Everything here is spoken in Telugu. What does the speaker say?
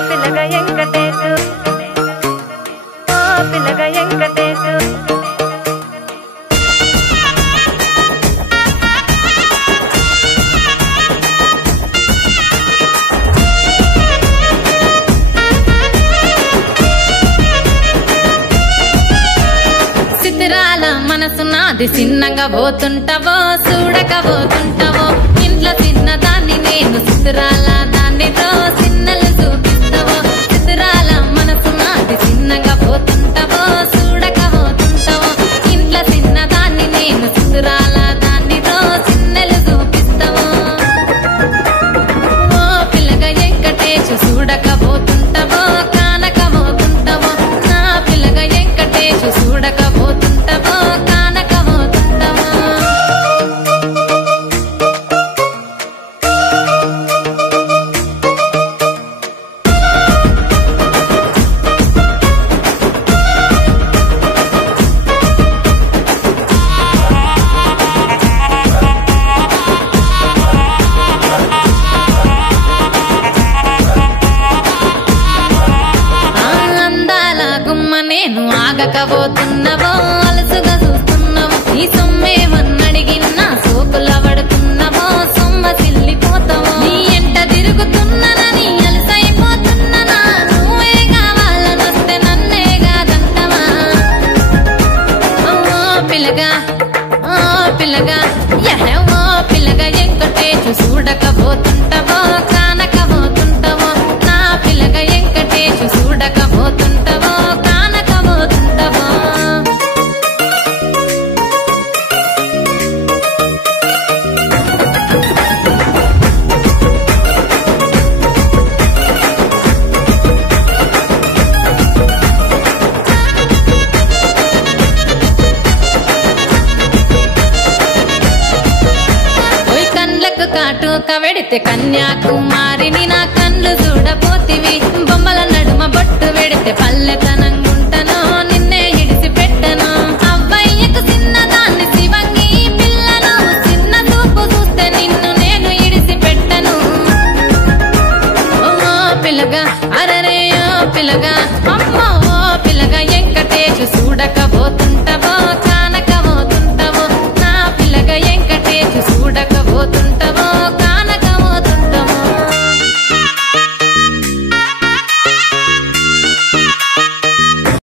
పిల్లగా వెంకటేశు పిల్లగా వెంకటేశు సిద్ధిరాల మనసు నాది చిన్నగా పోతుంటావో చూడకపోతుంటావో ఇంట్లో చిన్న దాన్ని నేను సిద్ధిరాల దాన్నితో చిన్నలు చూపిస్తావో సిద్ధిరాల మనసు నాది చిన్నగా పోతుంటావో చూడకపోతుంటావో ఇంట్లో చిన్న దాన్ని నేను సిద్ధిరాల దాన్నితో చిన్నలు చూపిస్తావో ఓ పిల్లగా వెంకటేశు చూడకపోతుంటావో కానకపోతుంటావో నా పిల్లగా వెంకటేశు చూడకపోతుంటావో కానకపోతుంటావో అందాల గుమ్మ నేను ఆగకపోతున్నావో అలసుగా చూస్తున్నావో ఈ సొమ్మేమన్నడిగినా సోకుల పడుతున్నావో సొమ్మ సిల్లిపోతావో నీ ఎంట తిరుగుతున్నానని అలసైపోతున్నానా నువ్వే కావాలనొస్తే నన్నే కాదంటవా ఓ పిల్లగా ఓ పిల్లగా వెంకటేశు చూడకపోతుంటావో కానకపోతుంటావో నా పిల్లగా వెంకటేశు చూడకపోతుంటావో కానకపోతుంటావో ఓయ్ కండ్లకు కాటుక వెడితే కన్యాకుమారిని నా కళ్ళు చూడపోతివి